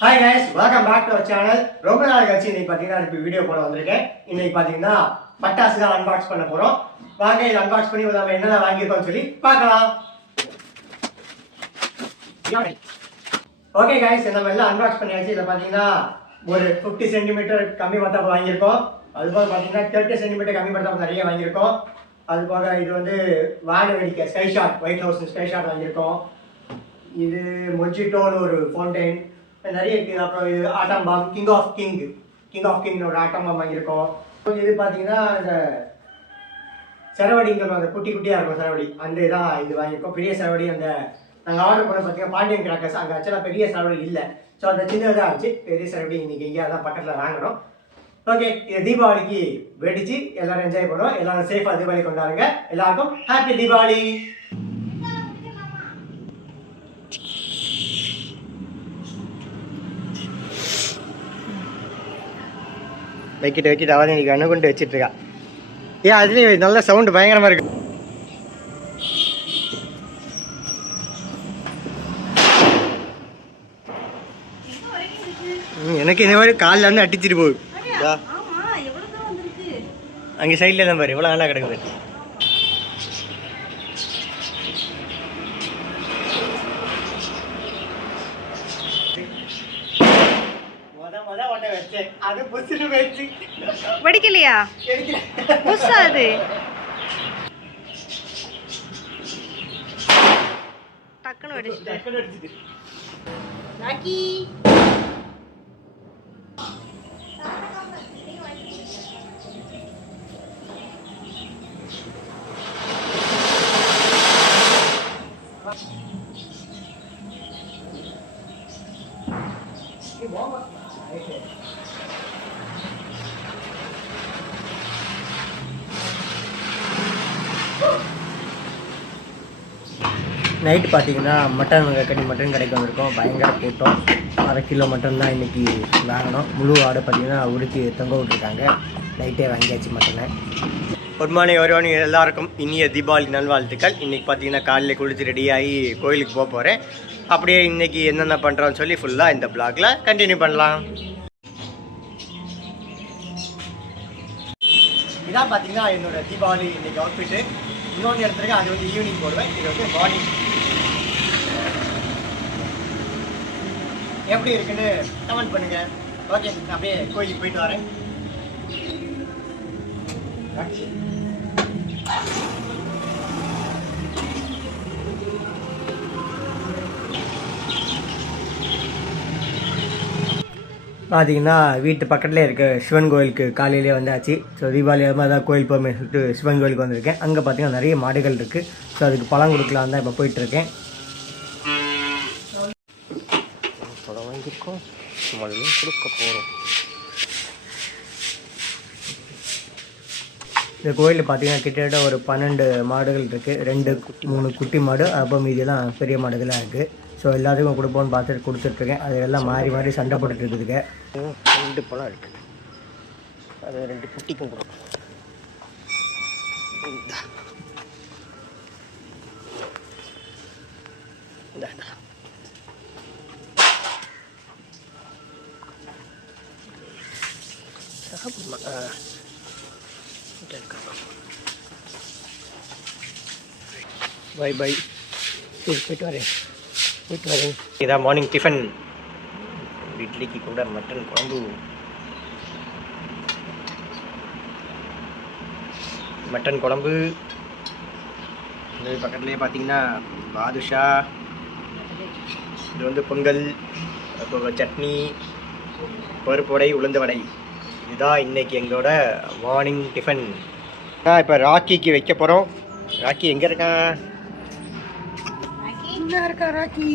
Hi guys, welcome back to our channel. ரொம்ப நாள் கழிச்சு இன்னைக்கு பார்த்தீங்கன்னா இப்போ வீடியோ போட வந்திருக்கேன். இன்னைக்கு பார்த்தீங்கன்னா பட்டாசு தான் அன்பாக்ஸ் பண்ண போகிறோம். வாங்க இதை அன்பாக்ஸ் பண்ணி நம்ம என்னென்ன வாங்கியிருக்கோம்னு சொல்லி பார்க்கலாம். ஓகே கைஸ், நம்ம எல்லாம் அன்பாக்ஸ் பண்ணியாச்சு. இதில் பார்த்தீங்கன்னா ஒரு 50 சென்டிமீட்டர் கம்மி மத்தாப்பு வாங்கியிருக்கோம். அது போக பார்த்தீங்கன்னா 30 சென்டிமீட்டர் கம்மி மத்தாப்பு நிறைய வாங்கியிருக்கோம். அது போக இது வந்து வான வேடிக்கை sky shot, white house sky shot வாங்கியிருக்கோம். இது மொஜிட்டோன்னு ஒரு ஃபவுண்டைன் நிறைய இருக்குது. அப்புறம் இது atom bomb, king of king ஒரு ஆட்டம் பாம் வாங்கியிருக்கோம். இது பார்த்தீங்கன்னா இந்த சரவடிங்கிற அந்த குட்டி குட்டியாக இருக்கும் சரவடி, அந்த இதான் இது வாங்கியிருக்கோம். பெரிய சரவடி அந்த நாங்கள் ஆர்டர் பண்ண பார்த்தீங்கன்னா பாண்டியன் கிராக்கர்ஸ், அங்கே ஆக்சுவலாக பெரிய சரவடி இல்லை. ஸோ அந்த சின்னதாக இருந்துச்சு. பெரிய சரவடி இன்னைக்கு எங்கேயா தான் பக்கத்தில் வாங்கணும். ஓகே, இது தீபாவளிக்கு வெடிச்சு எல்லாரும் என்ஜாய் பண்ணுவோம். எல்லாரும் சேஃபாக தீபாவளி கொண்டாடுங்க. எல்லாருக்கும் ஹாப்பி தீபாவளி. வைக்கிட்டு அவன் இன்னைக்கு அணுகுண்டு வச்சிட்டு இருக்கா. ஏன் அதுலேயும் நல்ல சவுண்டு பயங்கரமாக இருக்கு. எனக்கு இந்த மாதிரி காலில் வந்து அடிச்சிட்டு போகுது. அங்கே சைடில் தான் பாரு, எவ்வளோ நல்லா கிடக்குது. வெடிக்கலையா? புதுசா அது டக்குன்னு வெடிச்சிட்டு. ராக்கி நைட்டு பார்த்தீங்கன்னா மட்டன் கடைக்கு வந்திருக்கோம். பயங்கர கூட்டம். 1/2 கிலோ மட்டன் தான் இன்றைக்கி வாங்கணும். முழு ஆடை பார்த்தீங்கன்னா உடுத்தி தொங்க விட்டுருக்காங்க. நைட்டே வாங்கியாச்சு மட்டனை. குட் மார்னிங் வருவானி எல்லாருக்கும் இனிய தீபாவளி நல்வாழ்த்துக்கள். இன்றைக்கி பார்த்தீங்கன்னா காலையில் குளித்து ரெடியாகி கோயிலுக்கு போக போகிறேன். அப்படியே இன்றைக்கி என்னென்ன பண்ணுறோன்னு சொல்லி ஃபுல்லாக இந்த பிளாகில் கண்டினியூ பண்ணலாம். இதான் பார்த்தீங்கன்னா என்னோடய தீபாவளி இன்றைக்கி அவுட்ஃபிட்டு. இன்னொன்று எடுத்துருக்கேன், அது வந்து ஈவினிங் போடுவேன். இது வந்து மார்னிங். எப்படி இருக்குன்னு கமெண்ட் பண்ணுங்கள். ஓகே, அப்படியே கோயிலுக்கு போயிட்டு வரேன். பார்த்தீங்கன்னா வீட்டு பக்கத்துலேயே இருக்க சிவன் கோயிலுக்கு காலையிலே வந்தாச்சு. ஸோ தீபாவளி மாதிரி தான் கோயில் போமே சொல்லிட்டு சிவன் கோயிலுக்கு வந்திருக்கேன். அங்கே பார்த்தீங்கன்னா நிறைய மாடுகள் இருக்குது. ஸோ அதுக்கு பழம் கொடுக்கலாம் தான் இப்போ போயிட்டுருக்கேன். பழம் வாங்கியிருக்கோம், கொடுக்க போகிறோம். இந்த கோயிலில் பார்த்தீங்கன்னா கிட்டத்தட்ட ஒரு 12 மாடுகள் இருக்குது. 2-3 குட்டி மாடு, அப்போ மீதியெல்லாம் பெரிய மாடுகளாக இருக்குது. ஸோ எல்லாத்துக்கும் கொடுப்போன்னு பார்த்துட்டு கொடுத்துட்ருக்கேன். அது எல்லாம் மாறி சண்டை போட்டுட்டு இருக்குதுங்க. 2 பழம் இருக்குது, அது 2 குட்டிக்கும் கொடுக்கும். பை பை, போயிட்டு வரேன். இதான் மார்னிங் டிஃபன். இட்லிக்கு கூட மட்டன் குழம்பு, இது பக்கத்துலேயே பார்த்தீங்கன்னா பாதுஷா. இது வந்து பொங்கல், அப்புறம் சட்னி, பருப்பு வடை, உளுந்த வடை. இதுதான் இன்னைக்கு எங்களோட மார்னிங் டிஃபன். இப்போ ராக்கிக்கு வைக்க போகிறோம். ராக்கி எங்கே இருக்கான்? ராக்கி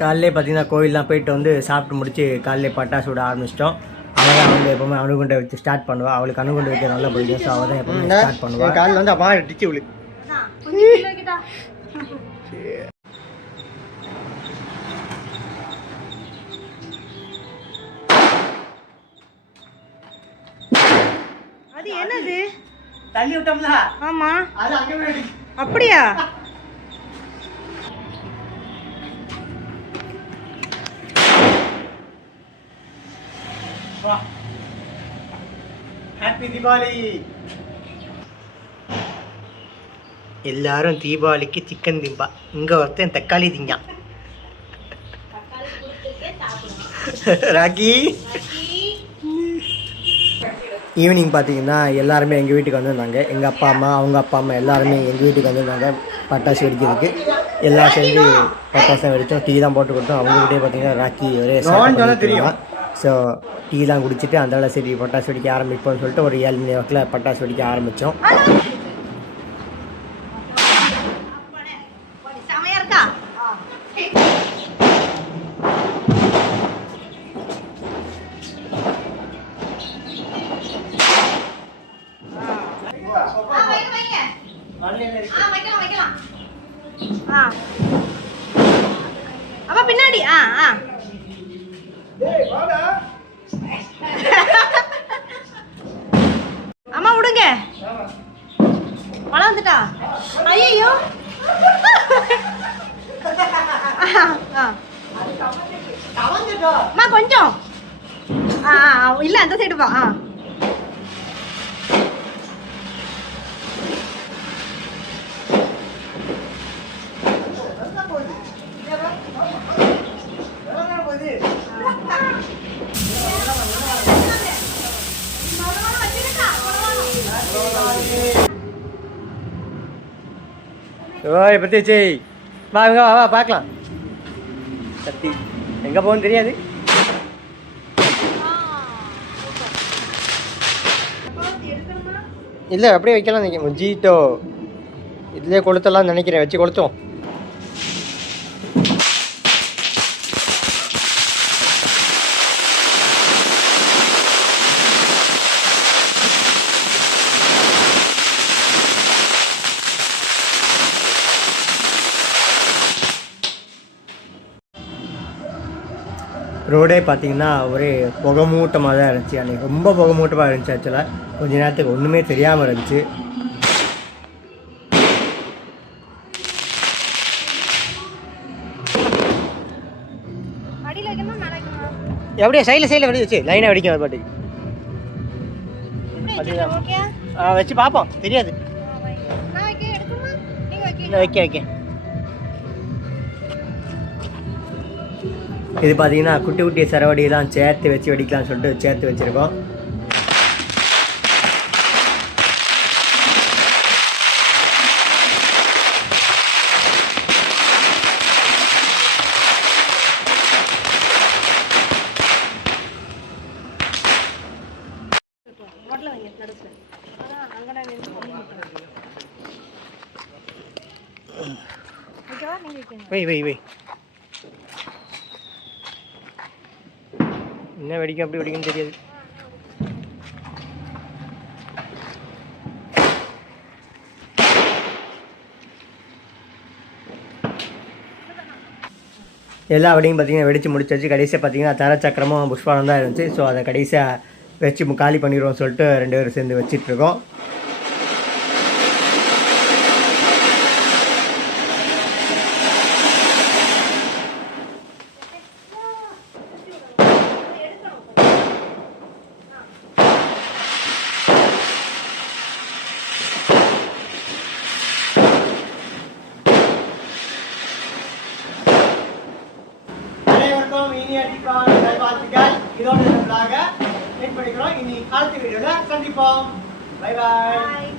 காலையிலே பார்த்தீங்கன்னா கோயிலெலாம் போயிட்டு வந்து சாப்பிட்டு முடிச்சு காலையிலே பட்டாசு விட ஆரம்பிச்சிட்டோம். அவள் தான் வந்து எப்போவுமே அணுகுண்டை வச்சு ஸ்டார்ட் பண்ணுவாள். அவளுக்கு அணுகுண்டு வைக்க நல்லா பிடிக்கும். ஸோ அவள் தான் எப்போவுமே ஸ்டார்ட் பண்ணுவாள். காலையில் வந்து அம்மா டிச்சு விழு. அது என்னது? தள்ளி விட்டோம்ல ஆமா அது அங்கே போய் அப்படியா? ஹாப்பி தீபாவளி. எல்லாரும் தீபாவளிக்கு சிக்கன் திம்பா, இங்க ஒருத்தன் தக்காளி திங்கான். ராக்கி ஈவினிங் பார்த்தீங்கன்னா எல்லாருமே எங்கள் வீட்டுக்கு வந்திருந்தாங்க. எங்கள் அப்பா அம்மா, அவங்க அப்பா அம்மா எல்லாருமே எங்கள் வீட்டுக்கு வந்திருந்தாங்க பட்டாசு வெடிக்கிறதுக்கு. எல்லாம் சேர்ந்து பட்டாசு வெடித்தோம், டீ தான் போட்டு கொடுத்தோம். அவங்ககிட்டே பார்த்தீங்கன்னா ராக்கி ஒரே தெரியும். ஸோ டீ தான் குடிச்சிட்டு அந்த சரி பட்டாசு வெடிக்க ஆரம்பிப்போம்னு சொல்லிட்டு ஒரு 7 மணி வாக்கில் பட்டாசு வெடிக்க ஆரம்பித்தோம். அப்பா பின்னாடி அம்மா விடுங்க, மழை வந்துட்டா. ஐயோ அம்மா கொஞ்சம் இல்ல அந்த சைடு பா. ஓய் பத்திச்சு வா, இங்க வா பார்க்கலாம். சத்தி எங்கே போகணும்னு தெரியாது. இல்லை அப்படியே வைக்கலாம் நினைக்கிறேன். ஜீட்டோ இதுலேயே கொளுத்தலாம் நினைக்கிறேன். வச்சு கொளுத்தோம். ரோடே பார்த்தீங்கன்னா ஒரே புகமூட்டமாக தான் இருந்துச்சு. அன்றைக்கி ரொம்ப புகமூட்டமாக இருந்துச்சு. ஆக்சுவலாக கொஞ்ச நேரத்துக்கு ஒன்றுமே தெரியாமல் இருந்துச்சு. எப்படியா சைடில் வெடி வச்சு லைனாக வெடிக்கும். அது பாட்டுக்கு வச்சு பார்ப்போம், தெரியாது. வைக்க இது பார்த்தீங்கன்னா குட்டி குட்டி சரவடியெல்லாம் சேர்த்து வச்சு வெடிக்கலாம்னு சொல்லிட்டு சேர்த்து வச்சுருக்கோம். வை என்ன வெடிக்கும் அப்படி வெடிக்குன்னு தெரியாது. எல்லா வெடியும் பார்த்தீங்கன்னா வெடித்து முடிச்சாச்சு. கடைசியாக பார்த்தீங்கன்னா தரச்சக்கரமும் புஷ்பானம் தான் இருந்துச்சு. ஸோ அதை கடைசியாக வச்சு காலி பண்ணிடுவோம் சொல்லிட்டு 2 பேரும் சேர்ந்து வச்சிட்ருக்கோம். இதோட இந்த vlog-ஐ எண்ட் பண்ணிக்கிறோம். இனி அடுத்த வீடியோவில் சந்திப்போம். Bye bye.